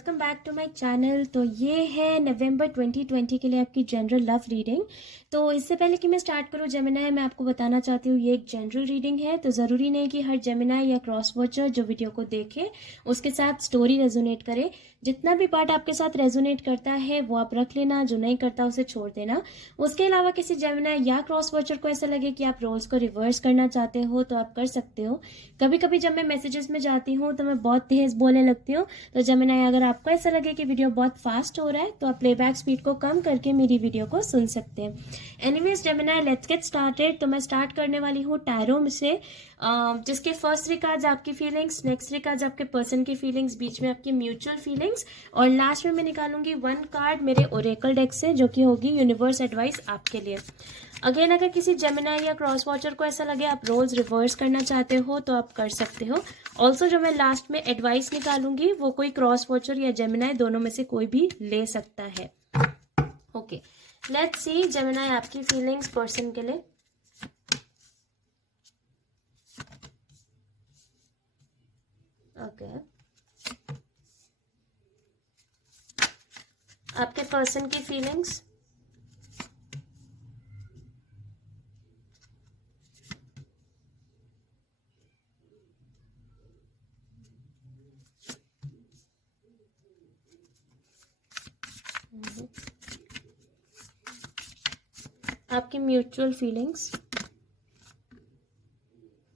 Welcome back to my channel. तो ये है नवंबर 2020 के लिए आपकी जनरल लव रीडिंग। तो इससे पहले कि मैं स्टार्ट करूँ जेमिनाई, मैं आपको बताना चाहती हूँ ये एक जनरल रीडिंग है। तो ज़रूरी नहीं कि हर जेमिनाई या क्रॉस वॉचर जो वीडियो को देखे उसके साथ स्टोरी रेजोनेट करे। जितना भी पार्ट आपके साथ रेजोनेट करता है वो आप रख लेना, जो नहीं करता उसे छोड़ देना। उसके अलावा किसी जेमिनाई या क्रॉस वॉचर को ऐसा लगे कि आप रोल्स को रिवर्स करना चाहते हो तो आप कर सकते हो। कभी कभी जब मैं मैसेजेस में जाती हूँ तो मैं बहुत तेज बोलने लगती हूँ। तो जेमिनाई, अगर आपको ऐसा लगे कि वीडियो बहुत फास्ट हो रहा है तो आप प्लेबैक स्पीड को कम करके मेरी वीडियो को सुन सकते हैं। Anyways Gemini, let's get started. तो मैं स्टार्ट करने वाली हूँ टैरो में से, जिसके फर्स्ट 3 कार्ड्स आपकी फीलिंग्स, नेक्स्ट 3 कार्ड्स आपके पर्सन की फीलिंग्स, बीच में आपकी म्यूचुअल फीलिंग्स, और लास्ट में मैं निकालूंगी 1 कार्ड मेरे ओरेकल डेक से जो कि होगी यूनिवर्स एडवाइस आपके लिए। अगेन, अगर किसी जेमिनाई या क्रॉस वॉचर को ऐसा लगे आप रोल्स रिवर्स करना चाहते हो तो आप कर सकते हो। ऑल्सो जो मैं लास्ट में एडवाइस निकालूंगी वो कोई क्रॉस वॉचर या जेमिनाई दोनों में से कोई भी ले सकता है। ओके, लेट्स सी जेमिनाई आपकी फीलिंग्स पर्सन के लिए। ओके, आपके पर्सन की फीलिंग्स। आपकी म्यूचुअल फीलिंग्स।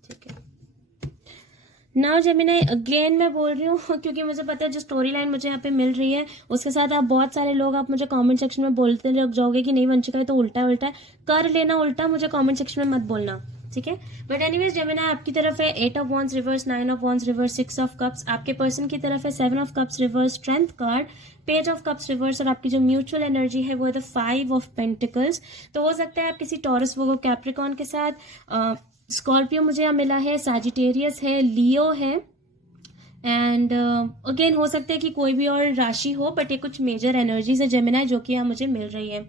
ठीक है, नाउ जेमिनाई अगेन मैं बोल रही हूँ क्योंकि मुझे पता है जो स्टोरी लाइन मुझे यहाँ पे मिल रही है उसके साथ आप बहुत सारे लोग आप मुझे कमेंट सेक्शन में बोलते रह जाओगे कि नहीं वंशिका है तो उल्टा है उल्टा है। कर लेना उल्टा, मुझे कमेंट सेक्शन में मत बोलना, ठीक है। बट एनीवेज जेमिनाई आपकी तरफ है 8 of wands reverse, 9 of wands reverse, 6 of cups. आपके पर्सन की तरफ है 7 of cups reverse, strength card, page of cups reverse, और आपकी जो म्यूचुअल एनर्जी है वो है द 5 ऑफ पेंटिकल्स। तो हो सकता है आप किसी टॉरस वर्गो कैप्रिकॉन के साथ, स्कॉर्पियो मुझे यहाँ मिला है, साजिटेरियस है, लियो है, एंड अगेन हो सकता है कि कोई भी और राशि हो, बट ये कुछ मेजर एनर्जीज है जेमिनाई जो कि यहाँ मुझे मिल रही है।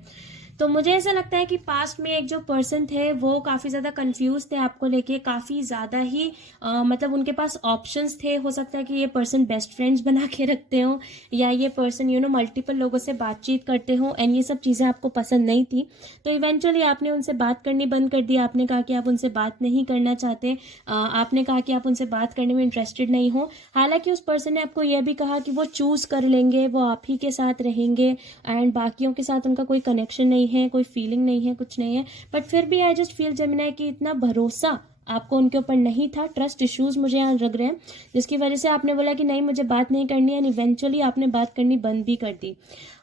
तो मुझे ऐसा लगता है कि पास्ट में एक जो पर्सन थे वो काफ़ी ज़्यादा कंफ्यूज थे आपको लेके, काफ़ी ज़्यादा ही मतलब उनके पास ऑप्शंस थे। हो सकता है कि ये पर्सन बेस्ट फ्रेंड्स बना के रखते हो या ये पर्सन मल्टीपल लोगों से बातचीत करते हो, एंड ये सब चीज़ें आपको पसंद नहीं थी। तो इवेंचुअली आपने उनसे बात करनी बंद कर दी। आपने कहा कि आप उनसे बात नहीं करना चाहते, आपने कहा कि आप उनसे बात करने में इंटरेस्टेड नहीं हो। हालांकि उस पर्सन ने आपको यह भी कहा कि वो चूज़ कर लेंगे, वो आप ही के साथ रहेंगे, एंड बाकियों के साथ उनका कोई कनेक्शन नहीं है, कोई फीलिंग नहीं है, कुछ नहीं है। बट फिर भी आई जस्ट फील जेमिनाई कि इतना भरोसा आपको उनके ऊपर नहीं था। ट्रस्ट इश्यूज मुझे यहाँ लग रहे हैं जिसकी वजह से आपने बोला कि नहीं मुझे बात नहीं करनी है, एंड इवेंचुअली आपने बात करनी बंद भी कर दी।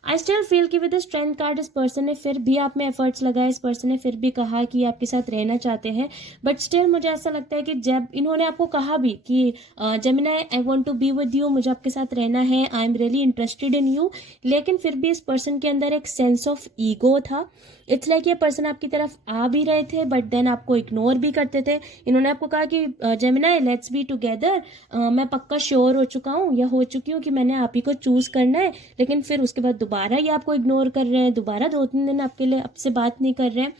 आई स्टिल फील कि विद स्ट्रेंथ कार्ड इस पर्सन ने फिर भी आप में एफर्ट्स लगाए, इस पर्सन ने फिर भी कहा कि आपके साथ रहना चाहते हैं। बट स्टिल मुझे ऐसा लगता है कि जब इन्होंने आपको कहा भी कि Gemini I want to be with you, मुझे आपके साथ रहना है, I am really interested in you, लेकिन फिर भी इस पर्सन के अंदर एक सेंस ऑफ ईगो था। इट्स लाइक ये पर्सन आपकी तरफ आ भी रहे थे बट देन आपको इग्नोर भी करते थे। इन्होंने आपको कहा कि जेमिनाई लेट्स बी टुगेदर, मैं पक्का श्योर हो चुका हूँ या हो चुकी हूँ कि मैंने आप ही को चूज करना है, लेकिन फिर उसके बाद दोबारा ये आपको इग्नोर कर रहे हैं, दोबारा 2-3 दिन आपके लिए आपसे बात नहीं कर रहे हैं।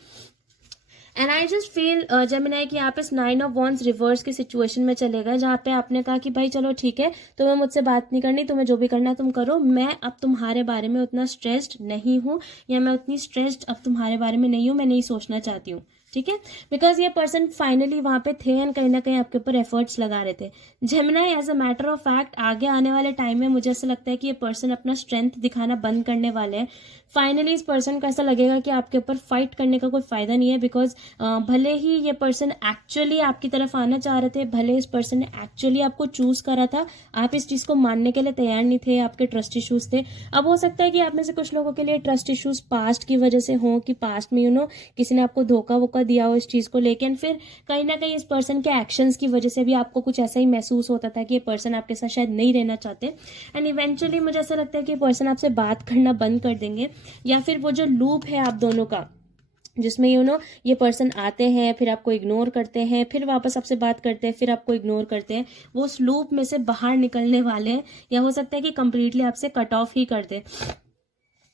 And I just feel Gemini कि आप इस 9 ऑफ वॉन्ड्स रिवर्स की सिचुएशन में चले गए जहाँ पे आपने कहा कि भाई चलो ठीक है, तुम्हें मुझसे बात नहीं करनी, तुम्हें जो भी करना है तुम करो, मैं अब तुम्हारे बारे में उतना स्ट्रेस्ड नहीं हूँ, या मैं उतनी स्ट्रेस्ड अब तुम्हारे बारे में नहीं हूँ, मैं नहीं सोचना चाहती हूँ, ठीक है। बिकॉज ये पर्सन फाइनली वहाँ पे थे एंड कहीं ना कहीं आपके ऊपर एफर्ट्स लगा रहे थे। Gemini as a matter of fact आगे आने वाले टाइम में मुझे ऐसा लगता है कि ये पर्सन अपना स्ट्रेंथ दिखाना बंद करने वाले हैं। फाइनली इस पर्सन को ऐसा लगेगा कि आपके ऊपर फाइट करने का कोई फायदा नहीं है, बिकॉज भले ही ये पर्सन एक्चुअली आपकी तरफ आना चाह रहे थे, भले इस पर्सन ने एक्चुअली आपको चूज करा था, आप इस चीज को मानने के लिए तैयार नहीं थे, आपके ट्रस्ट इश्यूज थे। अब हो सकता है कि आप में से कुछ लोगों के लिए ट्रस्ट इश्यूज पास्ट की वजह से हो, कि पास्ट में किसी ने आपको धोखा वोखा दिया हो इस चीज को लेकिन फिर कहीं ना कहीं इस पर्सन के एक्शंस की वजह से भी आपको कुछ ऐसा ही महसूस होता था कि ये पर्सन आपके साथ शायद नहीं रहना चाहते, एंड इवेंचुअली मुझे ऐसा लगता है कि पर्सन आपसे बात करना बंद कर देंगे, या फिर वो जो लूप है आप दोनों का जिसमें ये पर्सन आते हैं, फिर आपको इग्नोर करते हैं, फिर वापस आपसे बात करते हैं, फिर आपको इग्नोर करते हैं, वो उस लूप में से बाहर निकलने वाले हैं, या हो सकता है कि कंप्लीटली आपसे कट ऑफ ही कर दे।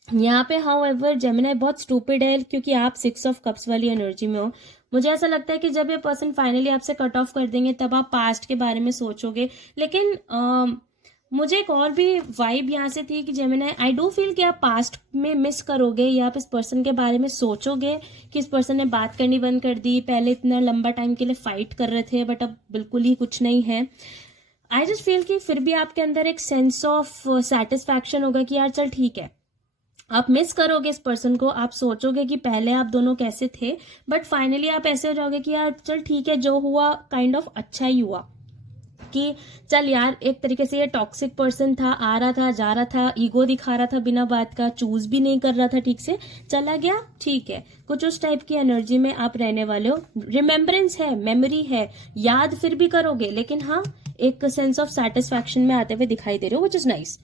यहाँ पे हाउएवर जेमिनाई बहुत स्टूपिड है क्योंकि आप 6 ऑफ कप्स वाली एनर्जी में हो। मुझे ऐसा लगता है कि जब ये पर्सन फाइनली आपसे कट ऑफ कर देंगे तब आप पास्ट के बारे में सोचोगे, लेकिन मुझे एक और भी वाइब यहाँ से थी कि जेमिनी, आई डू फील कि आप पास्ट में मिस करोगे या आप इस पर्सन के बारे में सोचोगे कि इस पर्सन ने बात करनी बंद कर दी, पहले इतना लंबा टाइम के लिए फाइट कर रहे थे बट अब बिल्कुल ही कुछ नहीं है। आई जस्ट फील कि फिर भी आपके अंदर एक सेंस ऑफ सेटिस्फैक्शन होगा कि यार चल ठीक है, आप मिस करोगे इस पर्सन को, आप सोचोगे कि पहले आप दोनों कैसे थे, बट फाइनली आप ऐसे हो जाओगे कि यार चल ठीक है, जो हुआ काइंड ऑफ अच्छा ही हुआ, कि चल यार एक तरीके से ये टॉक्सिक पर्सन था, आ रहा था जा रहा था, ईगो दिखा रहा था बिना बात का, चूज भी नहीं कर रहा था ठीक से, चला गया ठीक है। कुछ उस टाइप की एनर्जी में आप रहने वाले हो। रिमेम्बरेंस है, मेमोरी है, याद फिर भी करोगे, लेकिन हाँ एक सेंस ऑफ सेटिस्फैक्शन में आते हुए दिखाई दे रहे हो, विच इज नाइस।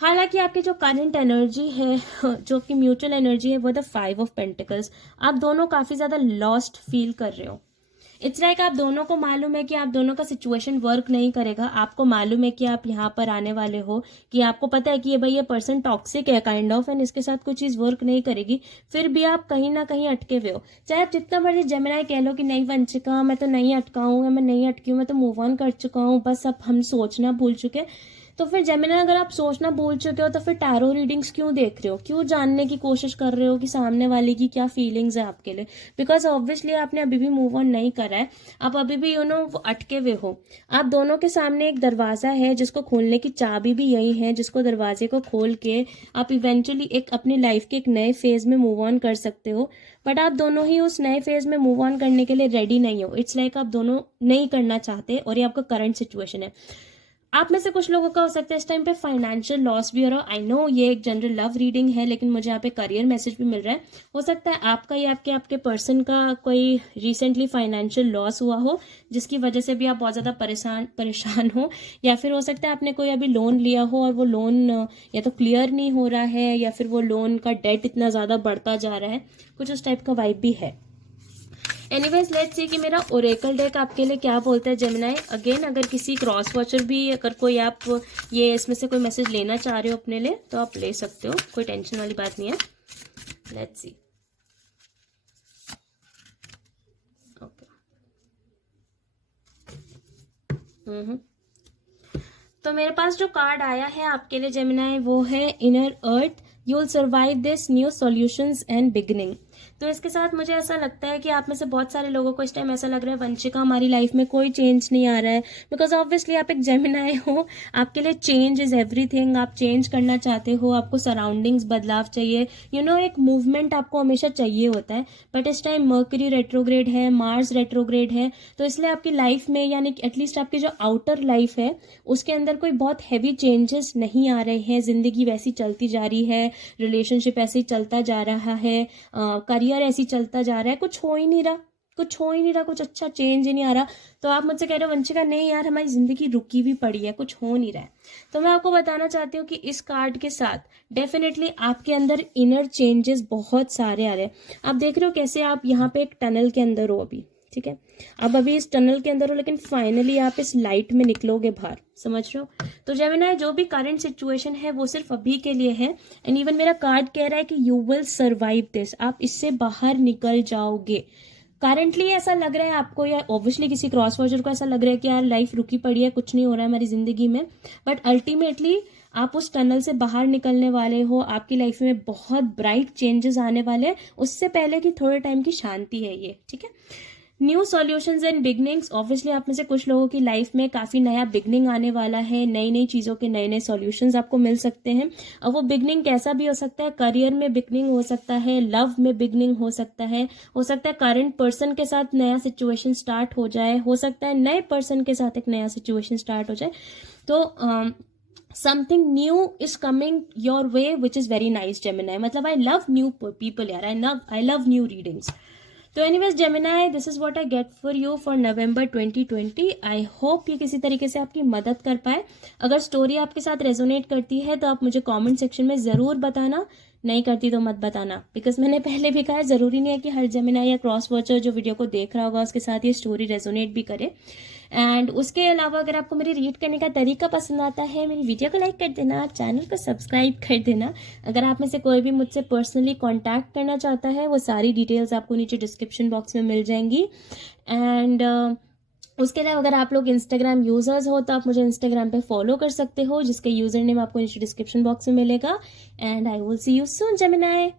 हालांकि आपकी जो करंट एनर्जी है, जो आपकी म्यूचुअल एनर्जी है, वो द 5 ऑफ पेंटिकल्स। आप दोनों काफी ज्यादा लॉस्ट फील कर रहे हो। इट्स लाइक आप दोनों को मालूम है कि आप दोनों का सिचुएशन वर्क नहीं करेगा, आपको मालूम है कि आप यहाँ पर आने वाले हो, कि आपको पता है कि ये भाई ये पर्सन टॉक्सिक है काइंड ऑफ, एंड इसके साथ कोई चीज वर्क नहीं करेगी, फिर भी आप कहीं ना कहीं अटके हुए हो। चाहे आप जितना मर्जी जेमिनी कह लो कि नहीं वंशिका मैं तो नहीं अटका हूँ, मैं नहीं अटकी हूँ, मैं तो मूव ऑन कर चुका हूँ, बस अब हम सोचना भूल चुके, तो फिर जेमिनी अगर आप सोचना भूल चुके हो तो फिर टैरो रीडिंग्स क्यों देख रहे हो, क्यों जानने की कोशिश कर रहे हो कि सामने वाले की क्या फीलिंग्स है आपके लिए? बिकॉज ऑब्वियसली आपने अभी भी मूव ऑन नहीं करा है, आप अभी भी अटके हुए हो। आप दोनों के सामने एक दरवाजा है जिसको खोलने की चाबी भी यही है, जिसको दरवाजे को खोल के आप इवेंचुअली एक अपनी लाइफ के एक नए फेज में मूव ऑन कर सकते हो, बट आप दोनों ही उस नए फेज में मूव ऑन करने के लिए रेडी नहीं हो। इट्स लाइक आप दोनों नहीं करना चाहते और ये आपका करंट सिचुएशन है। आप में से कुछ लोगों का हो सकता है इस टाइम पे फाइनेंशियल लॉस भी हो रहा हो। आई नो ये एक जनरल लव रीडिंग है, लेकिन मुझे यहाँ पे करियर मैसेज भी मिल रहा है। हो सकता है आपका या आपके पर्सन का कोई रिसेंटली फाइनेंशियल लॉस हुआ हो, जिसकी वजह से भी आप बहुत ज़्यादा परेशान हो, या फिर हो सकता है आपने कोई अभी लोन लिया हो और वो लोन या तो क्लियर नहीं हो रहा है, या फिर वो लोन का डेट इतना ज़्यादा बढ़ता जा रहा है, कुछ उस टाइप का वाइब भी है। एनीवेज लेट्स सी कि मेरा ओरेकल डेक आपके लिए क्या बोलता है जेमिनी। अगेन अगर किसी क्रॉस वॉचर भी, अगर कोई आप ये इसमें से कोई मैसेज लेना चाह रहे हो अपने लिए तो आप ले सकते हो, कोई टेंशन वाली बात नहीं है। Let's see. ओके, तो मेरे पास जो कार्ड आया है आपके लिए जेमिनी वो है inner earth, you will survive this, new solutions and beginning. तो इसके साथ मुझे ऐसा लगता है कि आप में से बहुत सारे लोगों को इस टाइम ऐसा लग रहा है वंशिका हमारी लाइफ में कोई चेंज नहीं आ रहा है, बिकॉज ऑब्वियसली आप एक जेमिनी हो, आपके लिए चेंज इज एवरीथिंग, आप चेंज करना चाहते हो, आपको सराउंडिंग्स बदलाव चाहिए, एक मूवमेंट आपको हमेशा चाहिए होता है। बट इस टाइम मर्करी रेट्रोग्रेड है, मार्स रेट्रोग्रेड है, तो इसलिए आपकी लाइफ में यानी एटलीस्ट आपकी जो आउटर लाइफ है उसके अंदर कोई बहुत हैवी चेंजेस नहीं आ रहे हैं, जिंदगी वैसी चलती जा रही है, रिलेशनशिप ऐसे ही चलता जा रहा है, करियर ऐसी चलता जा रहा है, कुछ हो ही नहीं रहा, कुछ अच्छा चेंज ही नहीं आ रहा। तो आप मुझसे कह रहे हो वंशिका नहीं यार हमारी जिंदगी रुकी हुई पड़ी है, कुछ हो नहीं रहा है, तो मैं आपको बताना चाहती हूँ कि इस कार्ड के साथ डेफिनेटली आपके अंदर इनर चेंजेस बहुत सारे आ रहे हैं। आप देख रहे हो कैसे आप यहाँ पे एक टनल के अंदर हो अभी, ठीक है, अब अभी इस टनल के अंदर हो, लेकिन फाइनली आप इस लाइट में निकलोगे बाहर, समझ रहे हो? तो जेमिनी जो भी करंट सिचुएशन है वो सिर्फ अभी के लिए है, एंड इवन मेरा कार्ड कह रहा है कि यू विल सर्वाइव दिस, आप इससे बाहर निकल जाओगे। करंटली ऐसा लग रहा है आपको, या ऑब्वियसली किसी क्रॉस वॉचर को ऐसा लग रहा है कि यार लाइफ रुकी पड़ी है, कुछ नहीं हो रहा है हमारी जिंदगी में, बट अल्टीमेटली आप उस टनल से बाहर निकलने वाले हो, आपकी लाइफ में बहुत ब्राइट चेंजेस आने वाले हैं, उससे पहले कि थोड़े टाइम की शांति है ये, ठीक है। New solutions and beginnings, obviously आप में से कुछ लोगों की लाइफ में काफी नया बिगनिंग आने वाला है, नई नई चीजों के नए नए सॉल्यूशंस आपको मिल सकते हैं। अब वो बिगनिंग कैसा भी हो सकता है, करियर में बिगनिंग हो सकता है, लव में बिगनिंग हो सकता है करंट पर्सन के साथ नया सिचुएशन स्टार्ट हो जाए, हो सकता है नए पर्सन के साथ एक नया सिचुएशन स्टार्ट हो जाए, तो something new is coming your way which is very nice Gemini. मतलब आई लव न्यू पीपल यार, आई लव न्यू रीडिंग्स। तो anyways Gemini this is what I get for you for November 2020। I hope ये किसी तरीके से आपकी मदद कर पाए। अगर स्टोरी आपके साथ रेजोनेट करती है तो आप मुझे कमेंट सेक्शन में ज़रूर बताना, नहीं करती तो मत बताना, बिकॉज मैंने पहले भी कहा है ज़रूरी नहीं है कि हर जेमिनी या क्रॉस वॉचर जो वीडियो को देख रहा होगा उसके साथ ये स्टोरी रेजोनेट भी करे। एंड उसके अलावा अगर आपको मेरी रीड करने का तरीका पसंद आता है, मेरी वीडियो को लाइक कर देना, चैनल को सब्सक्राइब कर देना। अगर आप में से कोई भी मुझसे पर्सनली कांटेक्ट करना चाहता है वो सारी डिटेल्स आपको नीचे डिस्क्रिप्शन बॉक्स में मिल जाएंगी। एंड उसके अलावा अगर आप लोग इंस्टाग्राम यूज़र्स हो तो आप मुझे इंस्टाग्राम पे फॉलो कर सकते हो, जिसका यूज़र नेम आपको नीचे डिस्क्रिप्शन बॉक्स में मिलेगा। And I will see you soon Gemini.